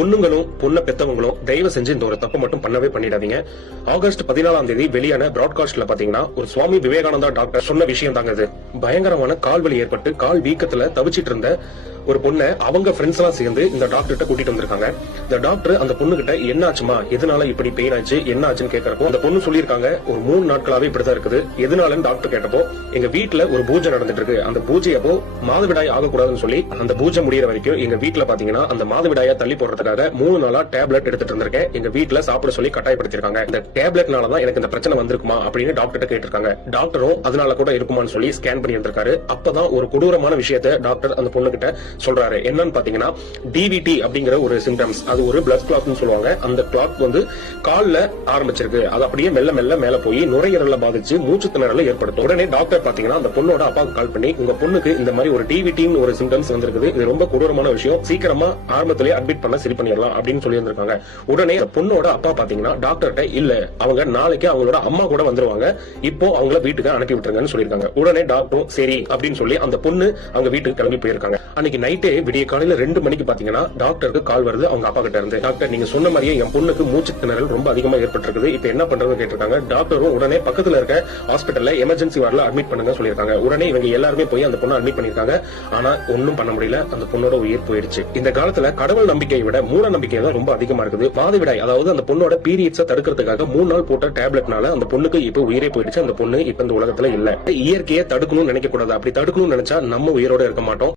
பொண்ணுங்களும் பொண்ணை பெத்தவங்களும் தயவு செஞ்சு இந்த ஒரு தப்பு மட்டும் பண்ணவே பண்ணிடாதீங்க. ஆகஸ்ட் 14ஆம் தேதி வெளியான பிராட்காஸ்ட்ல பாத்தீங்கன்னா ஒரு சுவாமி விவேகானந்தா டாக்டர் சொன்ன விஷயம் தாங்க இது. பயங்கரமான கால்வலி ஏற்பட்டு கால் வீக்கத்துல தவிச்சிட்டு இருந்த ஒரு பொண்ணை அவங்க ஃப்ரெண்ட்ஸ் எல்லாம் சேர்ந்து இந்த டாக்டர்கிட்ட கூட்டிட்டு வந்திருக்காங்க. இந்த டாக்டர் அந்த பொண்ணு கிட்ட என்ன ஆச்சுமா, எதனால இப்படி பெயின் ஆச்சு, என்ன ஆச்சுன்னு கேட்கறப்போ அந்த பொண்ணு சொல்லியிருக்காங்க, ஒரு 3 நாட்களாவே இப்படிதான் இருக்குது. எதனாலன்னு டாக்டர் கேட்டப்போ, எங்க வீட்டுல ஒரு பூஜை நடந்துட்டு இருக்கு, அந்த பூஜை அப்போ மாதவிடாய் ஆகக்கூடாதுன்னு சொல்லி அந்த பூஜை முடியற வரைக்கும் எங்க வீட்டுல பாத்தீங்கன்னா அந்த மாதவிடாய தள்ளி போடுறதுக்காக 3 நாளா டேப்லெட் எடுத்துட்டு இருந்திருக்கேன். எங்க வீட்டுல சாப்பிட சொல்லி கட்டாயப்படுத்திருக்காங்க. இந்த டேப்லெட்னாலதான் எனக்கு இந்த பிரச்சனை வந்திருக்குமா அப்படின்னு டாக்டர் கேட்டிருக்காங்க. டாக்டரும் அதனால கூட இருக்குமான்னு சொல்லி ஸ்கேன் பண்ணி இருந்திருக்காரு. அப்பதான் ஒரு கொடூரமான விஷயத்தை டாக்டர் அந்த பொண்ணு கிட்ட சொல்றாரு. என்னன்னு பாத்தீங்கன்னா டிவிடி அப்படிங்கிற ஒரு சிம்டம்ஸ், அது ஒரு பிளட் கிளாட்னு சொல்லுவாங்க. அந்த கிளாட் வந்து கால்ல ஆரம்பிச்சிருக்கு, அது அப்படியே மெல்ல மெல்ல மேல போய் நுரையீரல்ல பாதிச்சு மூச்சு திணறலை ஏற்படுத்தும். உடனே டாக்டர் பாத்தீங்கன்னா அந்த பொண்ணோட அப்பாவுக்கு கால் பண்ணி, உங்க பொண்ணுக்கு இந்த மாதிரி ஒரு டிவிடின்னு ஒரு சிம்டம்ஸ் வந்திருக்குது, இது ரொம்ப கொடூரமான விஷயம், சீக்கிரமா ஆரம்பத்திலேயே அட்மிட் பண்ண சரி பண்ணிடலாம் அப்படின்னு சொல்லி இருந்திருக்காங்க. உடனே பொண்ணோட அப்பா பாத்தீங்கன்னா டாக்டர்கிட்ட, இல்ல அவங்க நாளைக்கு அவங்களோட அம்மா கூட வந்துருவாங்க, இப்போ அவங்கள வீட்டுக்கு அனுப்பி விட்டுருங்கன்னு சொல்லியிருக்காங்க. உடனே டாக்டரும் சரி அப்படின்னு சொல்லி அந்த பொண்ணு அவங்க வீட்டுக்கு கிளம்பி போயிருக்காங்க. அன்னைக்கு நைட்டே விடிய காலையில 2 மணிக்கு பாத்தீங்கன்னா டாக்டருக்கு கால் வருது அவங்க அப்பா கிட்ட இருந்து. டாக்டர், நீங்க சொன்ன மாதிரியே என் பொண்ணுக்கு மூச்சு திணறல் ரொம்ப அதிகமா ஏற்பட்டிருக்குது, இப்ப என்ன பண்றதுன்னு கேட்டிருக்காங்க. டாக்டரும் உடனே பக்கத்துல இருக்க ஹாஸ்பிட்டல்ல எமர்ஜென்சி வார்டுல அட்மிட் பண்ணுங்க சொல்லியிருக்காங்க. உடனே இவங்க எல்லாருமே போய் அந்த பொண்ணை அட்மிட் பண்ணிருக்காங்க. ஆனா ஒன்னும் பண்ண முடியல, அந்த பொண்ணோட உயிர் போயிடுச்சு. இந்த காலத்துல கடவுள் நம்பிக்கையை விட மூட நம்பிக்கை தான் ரொம்ப அதிகமா இருக்குது. மாதவிடாய் அதாவது அந்த பொண்ணோட பீரியட்ஸை தடுக்கிறதுக்காக 3 நாள் போட்ட டேப்லெட்னால அந்த பொண்ணுக்கு இப்ப உயிரே போயிடுச்சு. அந்த பொண்ணு இப்ப இந்த உலகத்துல இல்ல. இயற்கையை தடுக்கணும்னு நினைக்க கூடாது. அப்படி தடுக்கணும்னு நினைச்சா நம்ம உயிரோட இருக்க மாட்டோம்.